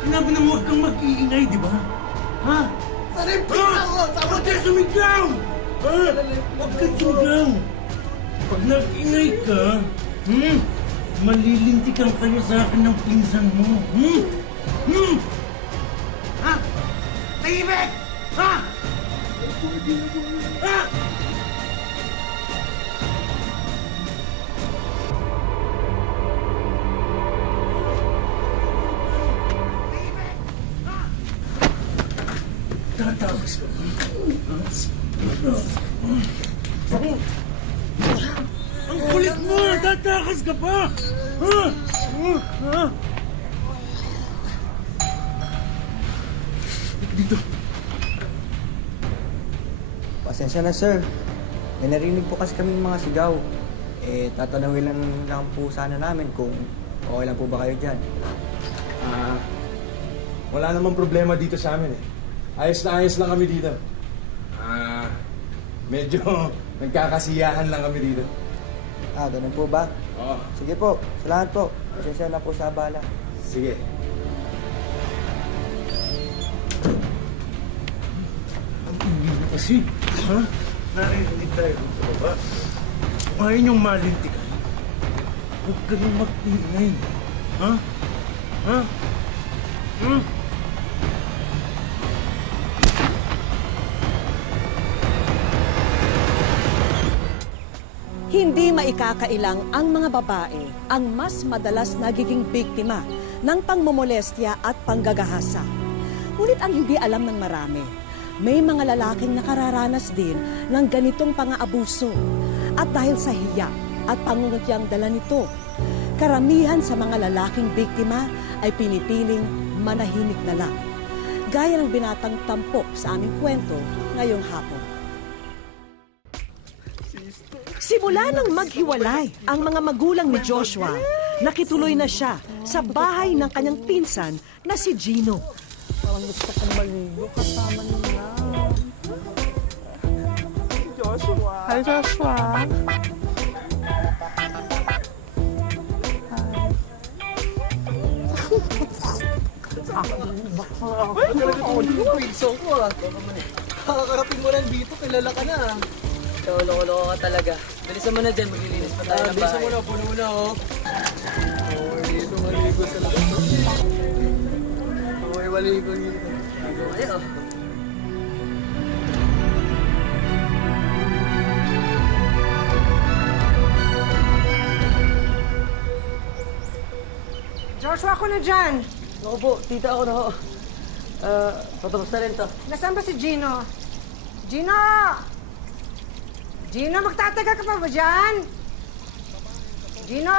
Sinabi na huwag kang mag-iingay, di ba? Ha? Saripin ako! Huwag kang sumigaw! Ha? Huwag kang sumigaw! Pag nag-ingay ka, malilintikan kayo sa akin ng pinsan mo. Ha? Tahimik! Ha? Ha? Tatakas ka ba? Ang kulit mo! Tatakas ka pa! Ha? Ha? Dito. Pasensya na, sir. May narinig po kasi kaming mga sigaw. Tatanawin lang po sana namin kung okay lang po ba kayo dyan. Wala namang problema dito sa amin eh. Ayos na ayos lang kami dito. Medyo nagkakasiyahan lang kami dito. Ganun po ba? Oo. Sige po, salamat po. Pasensya na po sa abala. Sige. Ang ingay mo kasi. Ha? Narinig tayo sa baba. Kung ayaw niyong malintikan, huwag ka nang mag-ingay. Ha? Ha? Hindi maikakailang ang mga babae ang mas madalas nagiging biktima ng pangmomolestya at panggagahasa. Ngunit ang hindi alam ng marami, may mga lalaking nakararanas din ng ganitong pang-aabuso. At dahil sa hiya at pangungutyang dala nito, karamihan sa mga lalaking biktima ay pinipiling manahimik na lang. Gaya ng binatang tampok sa aming kwento ngayong hapon. Simula nang maghiwalay ang mga magulang ni Joshua, nakituloy na siya sa bahay ng kanyang pinsan na si Gino. Parang gusto kong maligo kasama nila. Joshua. Hi, Joshua. Kakarating mo lang dito, kilala ka na. Loko-loko ka talaga. Bilisan mo na dyan, maglilinis pa tayo ng Bilisan bahay. mo na, puno mo na, oh. Dito, maligo sa labas. Maligo dito. Ayun, oh. Joshua, ako na dyan. Ako po, tita ako na ho. Patapos na rin to. Nasaan ba si Gino? Gino! Gino, magtatagal ka pa ba dyan? Gino!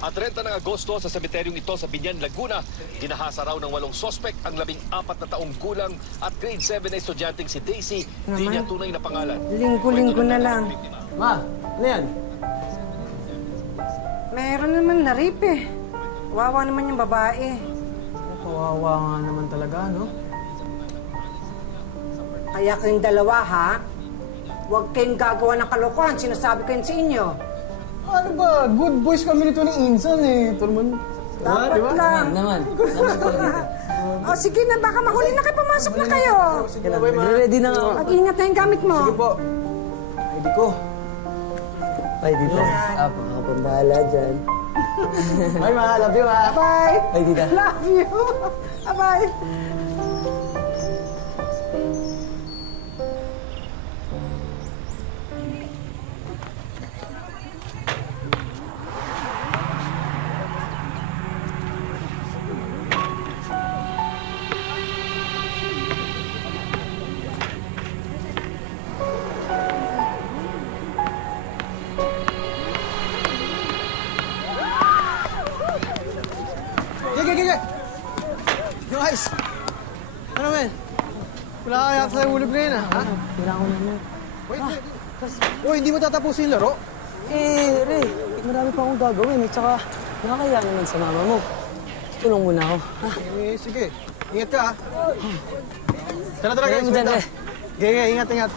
At 30 ng Agosto sa semeteryong ito sa Binyan, Laguna, hinahasa raw ng 8 sospek ang 14 na taong gulang at grade 7 na estudyanteng si Daisy, di niya tunay na pangalan. Linggo-linggo na lang. Ma, ano yan? Meron naman na rape eh. Wawa naman yung babae. Kawawa nga naman talaga, no? Kaya kayong dalawa, ha? Huwag kayong gagawa ng kalokohan. Sinasabi ko yun sa inyo. Ano ba? Good boys kami nito ni Insan eh. Ito naman. Dapat lang. Naman po dito. O sige na, baka mahuli na kayo. Pumasok na kayo. Ready na nga ako. Mag-ingat na yung gamit mo. Sige po. ID ko. Ay, dito. Apo, ako pong bahala dyan. Bye, ma. Love you, ma. Bye. Ay, tita. Love you. Bye. Gege! Yung guys! Ano, men? Wala ka yata sa'yo ulog na yun, ha? Wala ko naman. Wait, Uy, hindi mo tatapusin yung laro? Re, marami pa akong gagawin. At saka, nakakaya naman sa mama mo. Tulong muna ako. Sige. Ingat ka, ha? Tara, Kaya guys. mo dyan, Wait, Gege, ingat.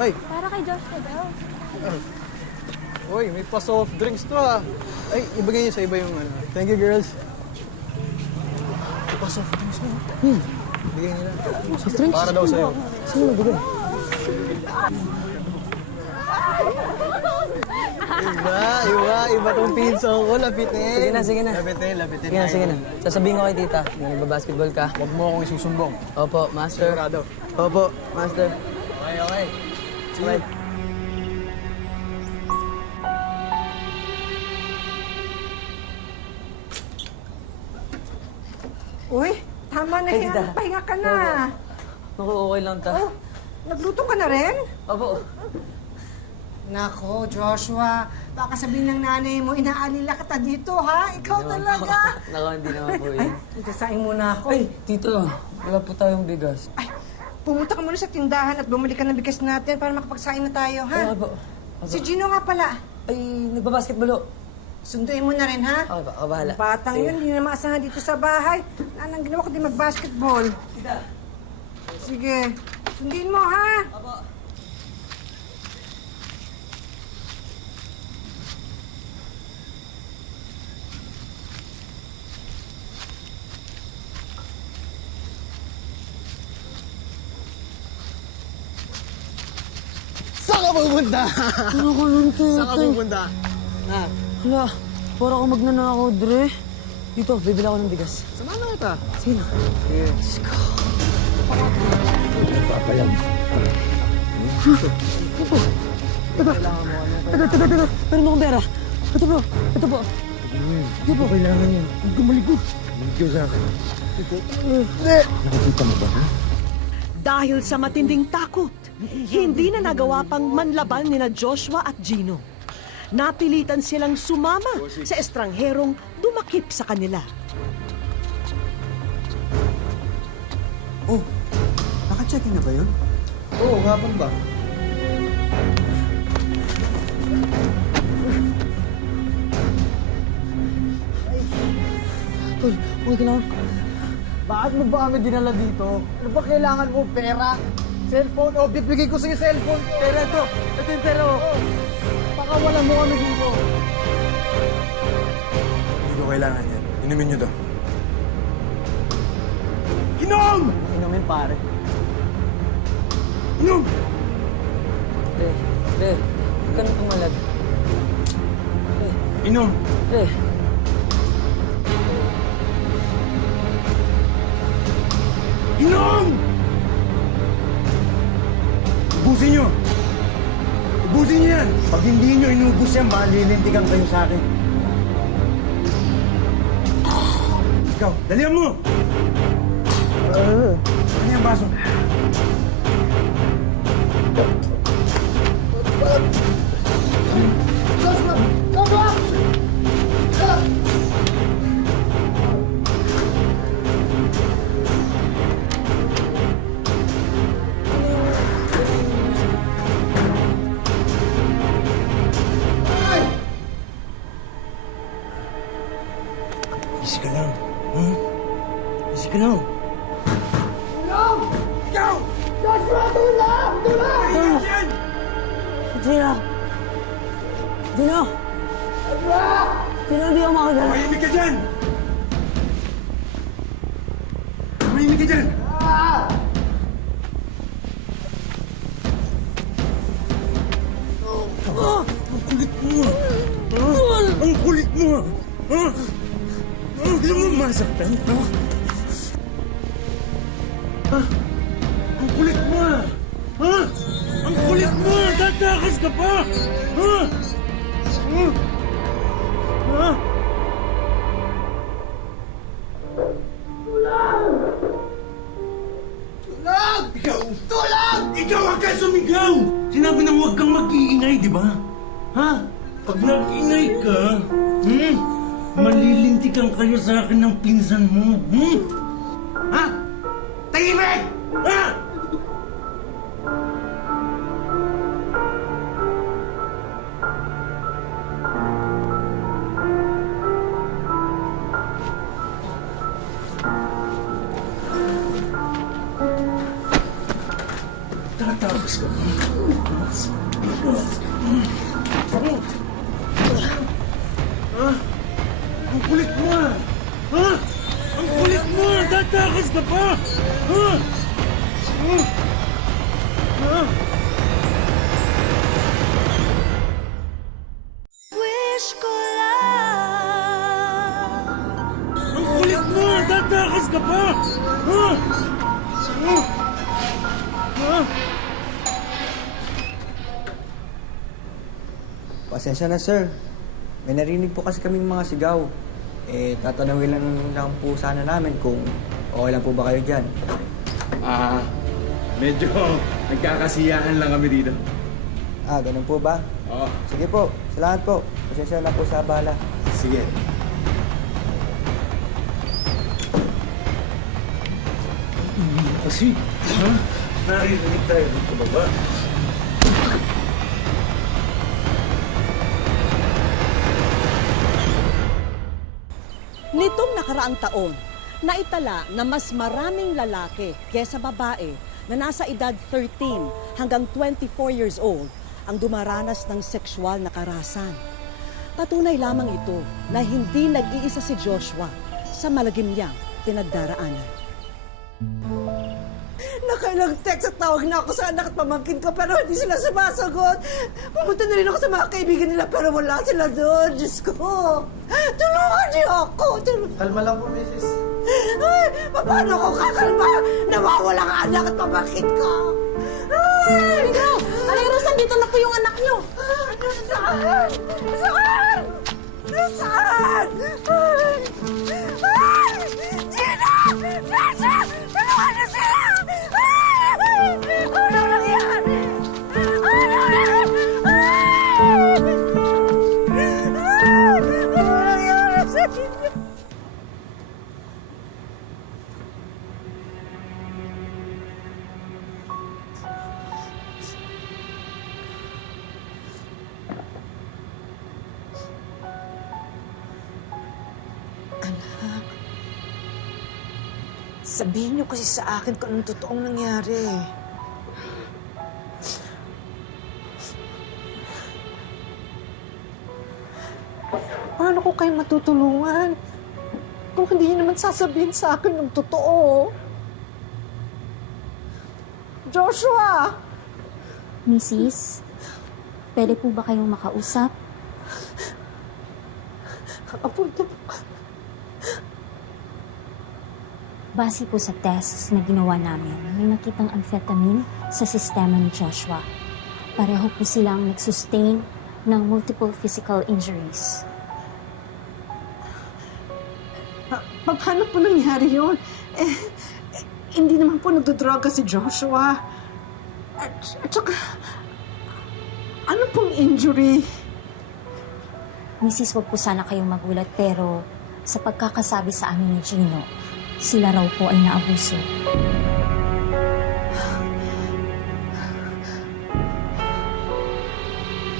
Hoy, Para kay Joshua daw. Uy, may pa-soft drinks to, ha? Ay, ibigay niyo sa iba yung ano. Thank you, girls. soft drinks mo. Bigay nila. Soft drinks? Para daw sa'yo. Sino nagbigay? Iba tong pinso ko. Lapitin. Sige na. Lapitin. Sige na. Sasabihin ko kay tita na nagbabasketball ka. Huwag mo akong isusumbong. Opo, master. Sigurado. Opo, master. Okay. Bye. Uy, tama na Ay, yan. tita. Pahinga ka na. Ako, okay lang ta. Oh, nagluto ka na rin? Opo. Nako, Joshua. Baka sabihin ng nanay mo, inaalila kita dito, ha? Ikaw talaga. Nako, hindi naman po yun. Itasain muna ako. Ay, tito. Wala po tayong bigas. Ay, pumunta ka muna sa tindahan at bumili ka ng bigas natin para makapagsain na tayo, ha? Okay po. Si Gino nga pala. Ay, nagbabasketball o. Sunduin mo na rin, ha? Okay ba? Bahala. Batang yun, hindi na maasahan dito sa bahay. Anong ginawa ko din mag-basketball. Tita. Sige, sundin mo, ha? Opo. Saan ka pupunta? Ano ko lang, tito? Saan ka pupunta? Ha? Hala, para ako magnanakaw, Dre. Dito, bibili ako ng bigas. Samahan kita. Sige na. Let's go. Teka. Meron akong pera. Ito po. Ito po. Kailangan yan. Huwag gumalikot. Thank sa akin. Nakikita mo ba? Dahil sa matinding takot, hindi na nagawa pang manlaban nina Joshua at Gino. Napilitan silang sumama sa estrangherong dumakip sa kanila. Oh, naka-checking na ba yun? Oo, nga ba? Tol, okay ka lang. Bakit mo ba kami dinala dito? Ano ba kailangan mo? Pera? Cellphone? O, bibigay ko sa'yo cellphone ko. Pera to. Ito yung pera ko. Baka wala mo kami dito. Hindi ko kailangan yan. Inumin nyo to. Inom! Inumin, pare. Inom! Dre, huwag ka nang pumalag. Inom! Dre, Inom! Ubusin nyo! Ubusin nyo yan! Pag hindi nyo inubos yan, malilintikan kayo sa akin. Ikaw, dalihan mo! Ano yung baso? Easy ka lang. Huh? Easy ka lang. Ikaw! Joshua, tulong! Tulong! Yan! Gino! Gino! Gino, hindi ako makagala. Mahimik ka dyan! Mahimik ka dyan! Ang kulit mo! Ang kulit mo! Gusto mo masaktan? Ang kulit mo! Ang kulit mo! Tatakas ka pa! Ikaw! Tulong! Ikaw ang ka sumigaw! Sinabi nang huwag kang mag-iingay, di ba? Ha? Pag nag-ingay ka, malilintikan kayo sa akin ng pinsan mo. Ha? Tahimik! Ha? Tatakas ka ba? Ang kulit mo! Ha? Ang kulit mo! Tatakas ka pa! Ha? Ha? Wish ko lang. Ang kulit mo! Tatakas ka pa! Ha? Ha? Ha? Pasensya na, sir. May narinig po kasi kaming mga sigaw. Tatanawin lang po sana namin kung okay lang po ba kayo dyan. Medyo nagkakasiyahan lang kami dito. Ganun po ba? Oo. Sige po, salamat po. Pasensya na po sa abala. Sige. Kasi, ha? Naririnig tayo dito baba. Nitong nakaraang taon, naitala na mas maraming lalaki kesa babae na nasa edad 13 hanggang 24 years old ang dumaranas ng sexual na karahasan. Patunay lamang ito na hindi nag-iisa si Joshua sa malagim niyang pinagdaraanan. Nakailang text at tawag na ako sa anak at pamangkin ko pero hindi sila sumasagot. Pumunta na rin ako sa mga kaibigan nila pero wala sila doon. Diyos ko. Tulungan niyo ako. Kalma lang po, Mrs. Ay, paano ko kakalma? Nawawala ang anak at pamangkin ko. Ay! Aleros, nandito na po yung anak niyo. Saan? Saan? Saan? Ay! Ay! Gina! Nasa! Tulungan niyo sila! Ay! Ano nangyari? Ano nangyari? Ay! Ano nangyari sa inyo? Sabihin niyo kasi sa akin kung anong totoong nangyari. Paano ko kayo matutulungan? Kung hindi niyo naman sasabihin sa akin yung totoo. Joshua! Mrs., pwede po ba kayong makausap? Apo, Base po sa tests na ginawa namin, may nakitang amphetamine sa sistema ni Joshua. Pareho po silang nagsustain ng multiple physical injuries. Paano po nangyari yun? Hindi naman po nagdodroga si Joshua. At saka, ano pong injury? Mrs., wag po sana kayong magulat pero sa pagkakasabi sa amin ni Gino, sila raw po ay naabuso.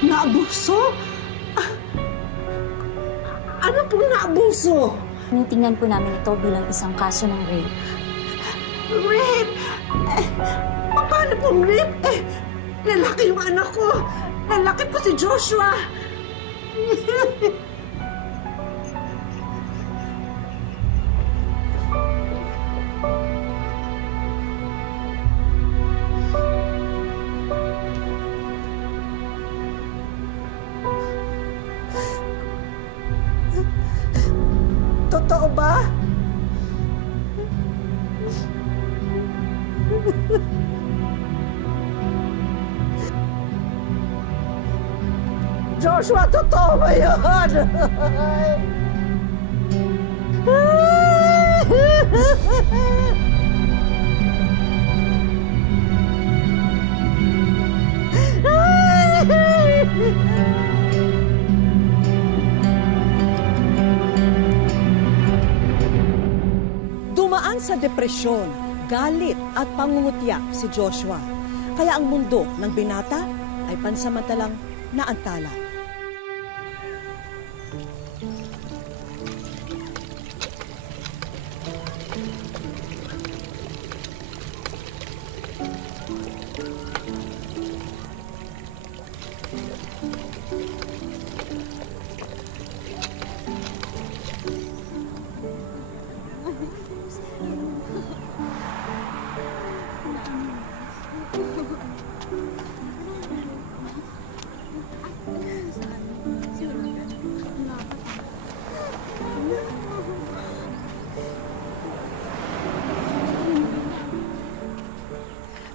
Naabuso? Ano pong naabuso? Tinitingnan po namin ito bilang isang kaso ng rape. Rape? Paano pong rape? Lalaki yung anak ko. Lalaki po si Joshua. Totoo ba? Joshua, totoo ba yun? Dumaan sa depresyon, galit at pangungutyak si Joshua. Kaya ang mundo ng binata ay pansamantalang naantala.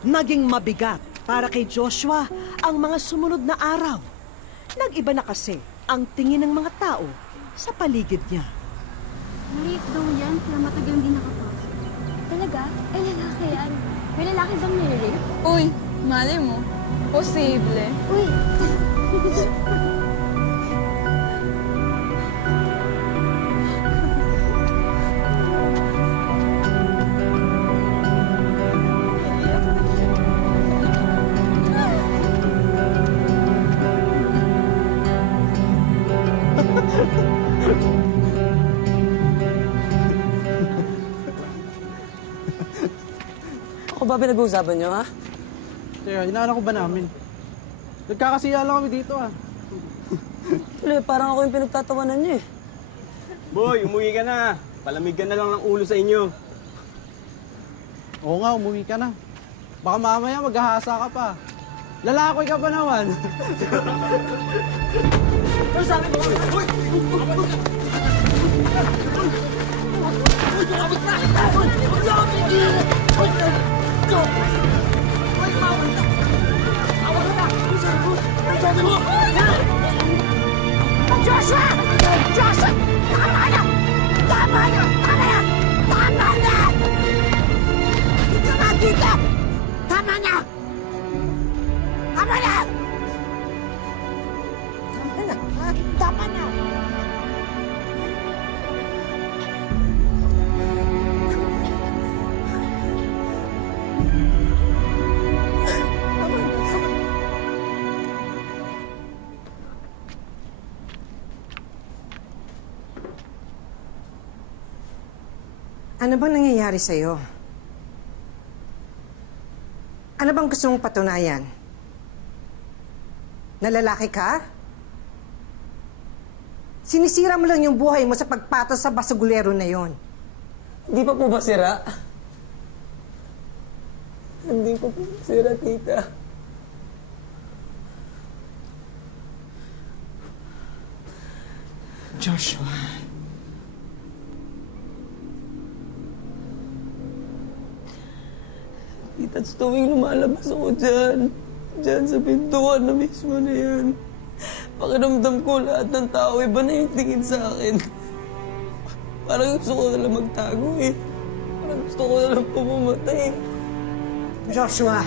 Naging mabigat para kay Joshua ang mga sumunod na araw. Nag-iba na kasi ang tingin ng mga tao sa paligid niya. Maliit daw yan, kaya matagal hindi nakapasok. Talaga? Ay, lalaki yan. May lalaki bang nililip? Uy, malay mo. Posible. Uy! Ako ba pinag-uusapan nyo, ha? Teka, inaanak ko ba namin? Nagkakasiya lang kami dito ah. Tuloy, parang ako yung pinagtatawanan nyo eh. Boy, umuwi ka na. Palamig ka na lang ng ulo sa inyo. Oo nga, umuwi ka na. Baka mamaya maghahasa ka pa. Lalakoy ka pa naman. Joshua! Joshua! Tama na! Tama na! Tama na! Tama na! Dito na! Dito! Tama na! Tama na! Tama na! Tama na! Ano bang nangyayari sa'yo? Ano bang gusto mong patunayan? Na lalaki ka? Sinisira mo lang yung buhay mo sa pagpatos sa basugulero na yon. Hindi pa po ba sira? Hindi pa po sira, tita. Joshua. Tita, tuwing lumalabas ako dyan sa pintuan na mismo na yan. Pakiramdam ko lahat ng tao, iba na yung tingin sa akin. Parang gusto ko nalang magtago eh. Parang gusto ko nalang pumamatay. Joshua.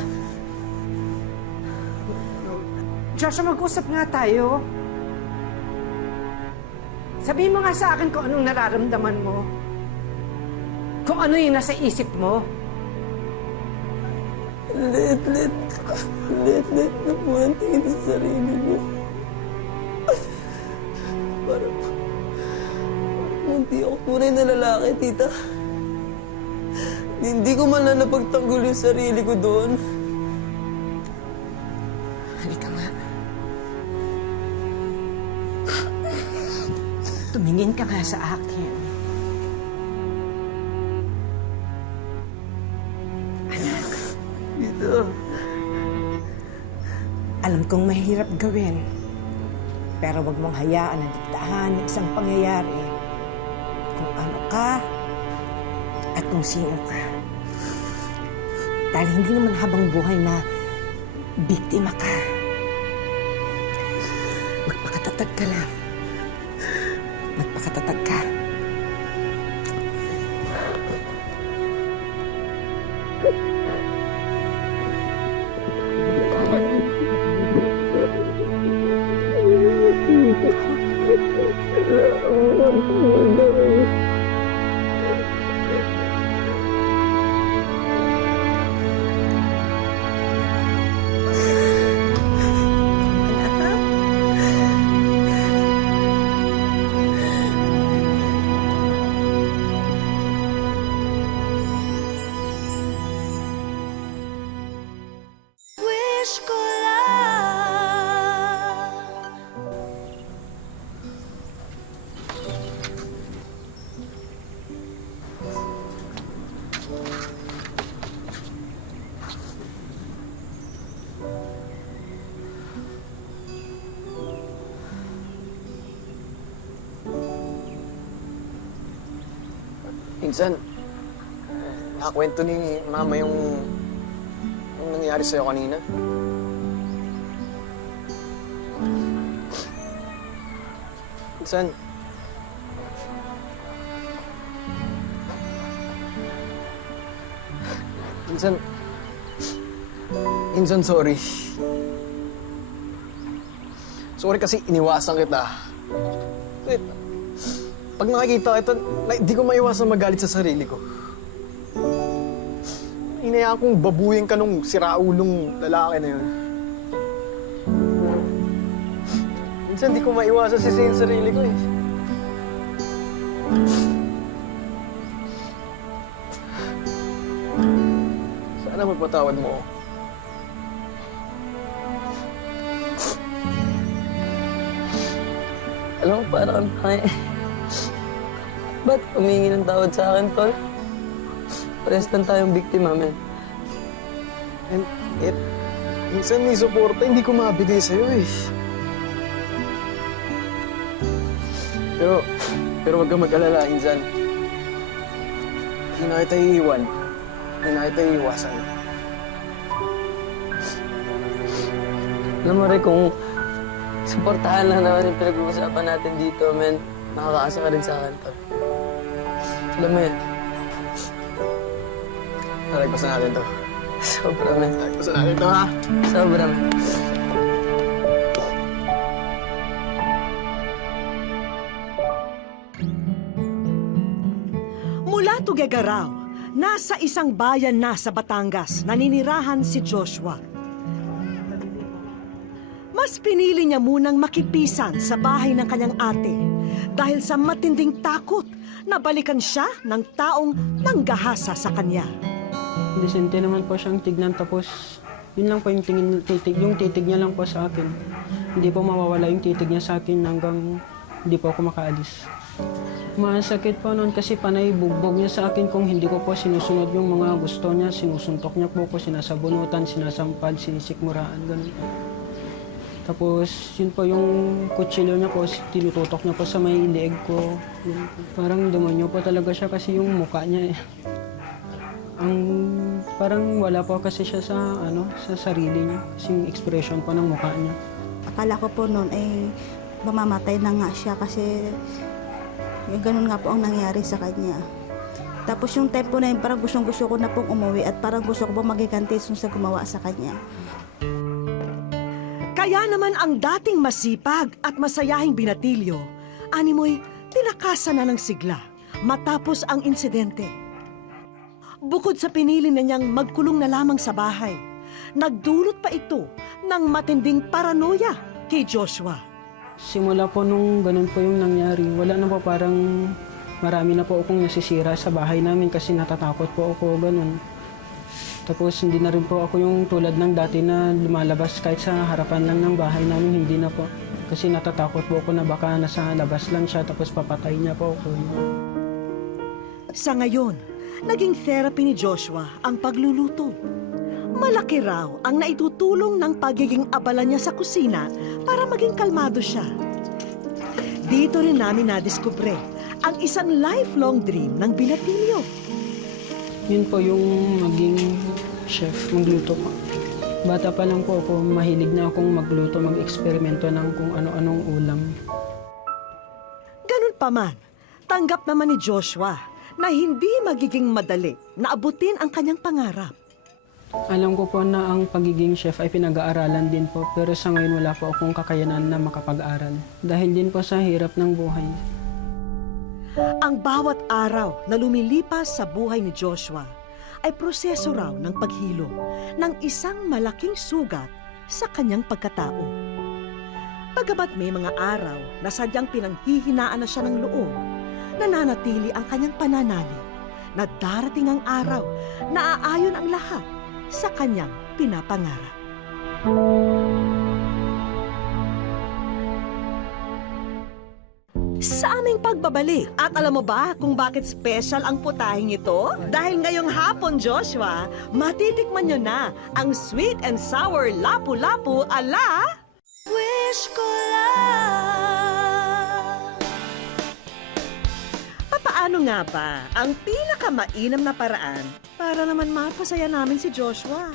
Joshua, mag-usap nga tayo. Sabihin mo nga sa akin kung anong nararamdaman mo. Kung ano yung nasa isip mo. Let na po ang tingin sa sarili mo. Parang hindi ako tunay na lalaki, tita. Hindi ko man na napagtanggol yung sarili ko doon. Halika nga. Tumingin ka nga sa akin. Anak. Tita. Alam kong mahirap gawin. Pero wag mong hayaan na diktahan ng isang pangyayari kung ano ka at kung sino ka. Dahil hindi naman habang buhay na biktima ka. Magpakatatag ka lang. Magpakatatag ka. Wish ko lang. Minsan, nakakwento ni Mama yung nangyari sa'yo kanina. Minsan sorry. Sorry kasi iniwasan kita. Wait, pag nakikita kita, di ko maiwasan magalit sa sarili ko. Inaya kong babuyin ka nung siraulong lalaki na yun. Minsan di ko maiwasan sisihin sarili ko eh. Sana mapatawad mo ako. Alam mo, parang ba't humingi ng tawad sa akin, Tol? Parehas lang tayong biktima, men. And yet, minsan may suporta, hindi ko mabigay sa'yo eh. Pero wag kang mag-alala, Insan. Hindi na kita iiwan. Hindi na kita iiwasan. Alam mo rin, kung suportahan lang naman yung pinag-uusapan natin dito, men, makakaasa ka rin sa akin, Tol. Alam mo yan. Nalagpasan natin to. Sobra, men. Nalagpasan natin to, ha? Sobra, men. Mula Tuguegarao, nasa isang bayan na sa Batangas, naninirahan si Joshua. Mas pinili niya munang makipisan sa bahay ng kanyang ate dahil sa matinding takot na balikan siya ng taong nanggahasa sa kanya. Decente naman po siyang tignan, tapos yun lang po yung titig niya lang po sa akin. Hindi po mawawala yung titig niya sa akin hanggang hindi po ako makaalis. Masakit po noon kasi panay bugbog niya sa akin kung hindi ko po sinusunod yung mga gusto niya. Sinusuntok niya po ko, sinasabunutan, sinasampal, sinisikmuraan, ganun. Tapos yun po yung kutsilyo niya po, tinututok niya po sa may leeg ko. Parang demonyo po talaga siya kasi yung mukha niya eh. Parang wala po kasi siya sa sarili niya, kasi yung expression po ng mukha niya. Akala ko po noon ay mamamatay na nga siya kasi ganun nga po ang nangyari sa kanya. Tapos yung time po na yun, parang gustong-gusto ko na pong umuwi at parang gusto ko pong magiganti sa gumawa sa kanya. Kaya naman ang dating masipag at masayahing binatilyo, animoy tinakasan na ng sigla matapos ang insidente. Bukod sa pinili na niyang magkulong na lamang sa bahay, nagdulot pa ito ng matinding paranoia kay Joshua. Simula po nung ganun po yung nangyari, wala na po, parang marami na po akong nasisira sa bahay namin kasi natatakot po ako ganun. Tapos hindi na rin po ako yung tulad ng dati na lumalabas kahit sa harapan lang ng bahay namin, hindi na po. Kasi natatakot po ako na baka nasa labas lang siya tapos papatay niya po ako. Sa ngayon, naging therapy ni Joshua ang pagluluto. Malaki raw ang naitutulong ng pagiging abala niya sa kusina para maging kalmado siya. Dito rin namin nadiskubre ang isang lifelong dream ng binatilyo. Yun po yung maging chef, magluto po. Bata pa lang po ako, mahilig na akong magluto, mag-eksperimento ng kung ano-anong ulam. Ganun pa man, tanggap naman ni Joshua na hindi magiging madali na abutin ang kanyang pangarap. Alam ko po na ang pagiging chef ay pinag-aaralan din po, pero sa ngayon wala po akong kakayanan na makapag-aral. Dahil din po sa hirap ng buhay. Ang bawat araw na lumilipas sa buhay ni Joshua ay proseso raw ng paghilo ng isang malaking sugat sa kanyang pagkatao. Bagamat may mga araw na sadyang pinanghihinaan na siya ng loob, nananatili ang kanyang pananalig na darating ang araw na aayon ang lahat sa kanyang pinapangarap. Sa aming pagbabalik, at alam mo ba kung bakit special ang putahing ito? Dahil ngayong hapon, Joshua, matitikman nyo na ang sweet and sour lapu-lapu ala... Wish ko lang. Ano nga ba ang pinakamainam na paraan para naman mapasaya namin si Joshua?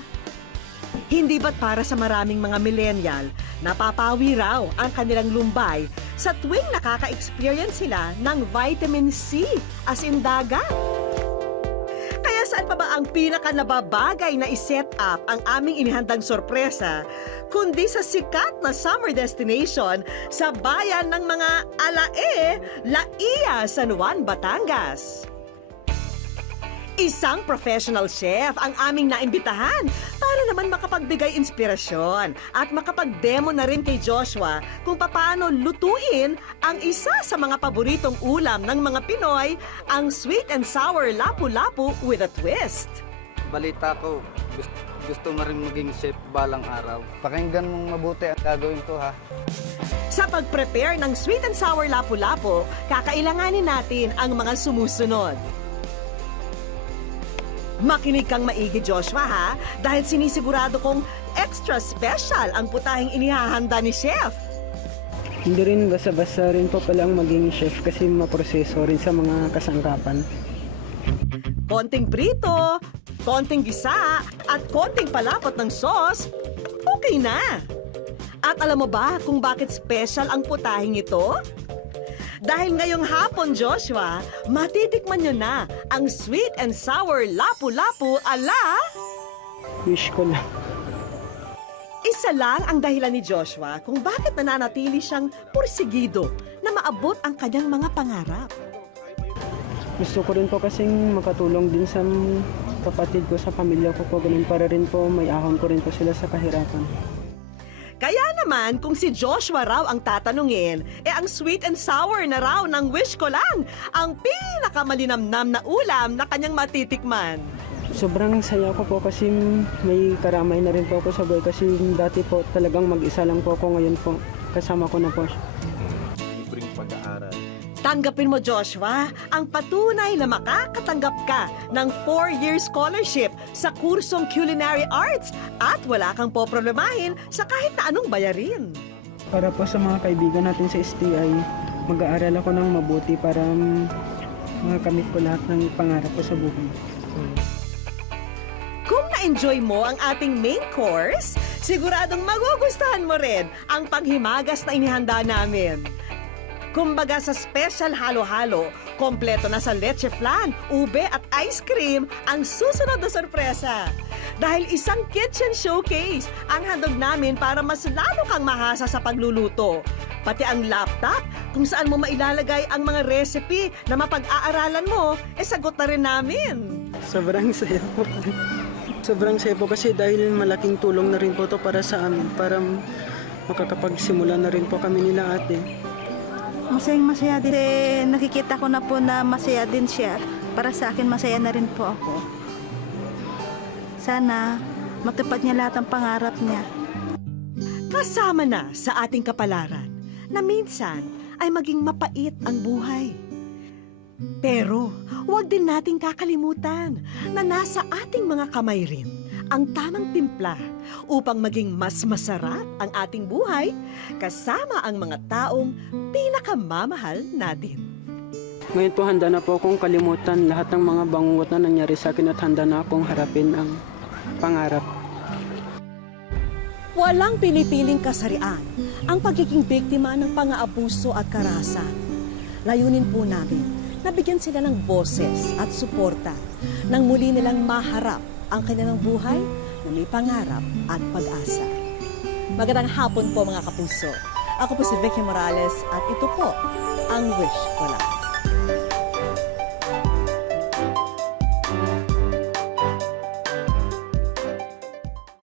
Hindi ba't para sa maraming mga millennial, napapawi raw ang kanilang lumbay sa tuwing nakaka-experience sila ng vitamin C as in dagat? Kaya saan pa ba ang pinaka-nababagay na iset up ang aming inihandang sorpresa kundi sa sikat na summer destination sa bayan ng mga Alae, Laia, San Juan, Batangas. Isang professional chef ang aming naimbitahan para naman makapagbigay inspirasyon at makapag-demo na rin kay Joshua kung paano lutuin ang isa sa mga paboritong ulam ng mga Pinoy, ang sweet and sour lapu-lapu with a twist. Balita ko, gusto mo rin maging chef balang araw. Pakinggan mong mabuti ang gagawin ko, ha? Sa pag-prepare ng sweet and sour lapu-lapu, kakailanganin natin ang mga sumusunod. Makinig kang maigi, Joshua, ha? Dahil sinisigurado kong extra special ang putahing inihahanda ni Chef. Hindi rin basta-basta rin po pala ang maging chef kasi maproseso rin sa mga kasangkapan. Konting prito, konting gisa, at konting palapot ng sauce, okay na. At alam mo ba kung bakit special ang putahing ito? Dahil ngayong hapon, Joshua, matitikman nyo na ang sweet and sour lapu-lapu ala... Wish ko lang. Isa lang ang dahilan ni Joshua kung bakit nananatili siyang pursigido na maabot ang kanyang mga pangarap. Gusto ko rin po kasing makatulong din sa kapatid ko, sa pamilya ko po. Ganun para rin po may ahon ko rin po sila sa kahirapan. Kaya naman, kung si Joshua raw ang tatanungin, ang sweet and sour na raw ng wish ko lang ang pinakamalinamnam na ulam na kanyang matitikman. Sobrang saya ko po kasi may karamay na rin po ako sa buhay kasi dati po talagang mag-isa lang po ako, ngayon po kasama ko na po siya. Libreng pag-aaral. Tanggapin mo, Joshua, ang patunay na makakatanggap ka ng 4-year scholarship sa kursong Culinary Arts at wala kang poproblemahin sa kahit na anong bayarin. Para po sa mga kaibigan natin sa STI, mag-aaral ako ng mabuti para makamit ko lahat ng pangarap ko sa buhay. Kung na-enjoy mo ang ating main course, siguradong magugustuhan mo rin ang panghimagas na inihanda namin. Kumbaga sa special halo-halo, kompleto na sa leche flan, ube at ice cream ang susunod na sorpresa. Dahil isang kitchen showcase ang handog namin para mas lalo kang mahasa sa pagluluto. Pati ang laptop kung saan mo mailalagay ang mga recipe na mapag-aaralan mo, sagot na rin namin. Sobrang saya po. Sobrang saya po kasi dahil malaking tulong na rin po to para sa amin, para makakapagsimula na rin po kami nila ate. Masayang-masaya din. Nakikita ko na po na masaya din siya. Para sa akin, masaya na rin po ako. Sana matupad niya lahat ng pangarap niya. Kasama na sa ating kapalaran na minsan ay maging mapait ang buhay. Pero huwag din nating kakalimutan na nasa ating mga kamay rin ang tamang timpla upang maging mas masarap ang ating buhay kasama ang mga taong pinakamamahal natin. Ngayon po handa na po akong kalimutan lahat ng mga bangungot na nangyari sa akin at handa na akong harapin ang pangarap. Walang pinipiling kasarian ang pagiging biktima ng pang-aabuso at karahasan. Layunin po namin na bigyan sila ng boses at suporta nang muli nilang maharap ang kanilang buhay na may pangarap at pag-asa. Magandang hapon po mga kapuso. Ako po si Vicky Morales at ito po ang Wish Ko Lang.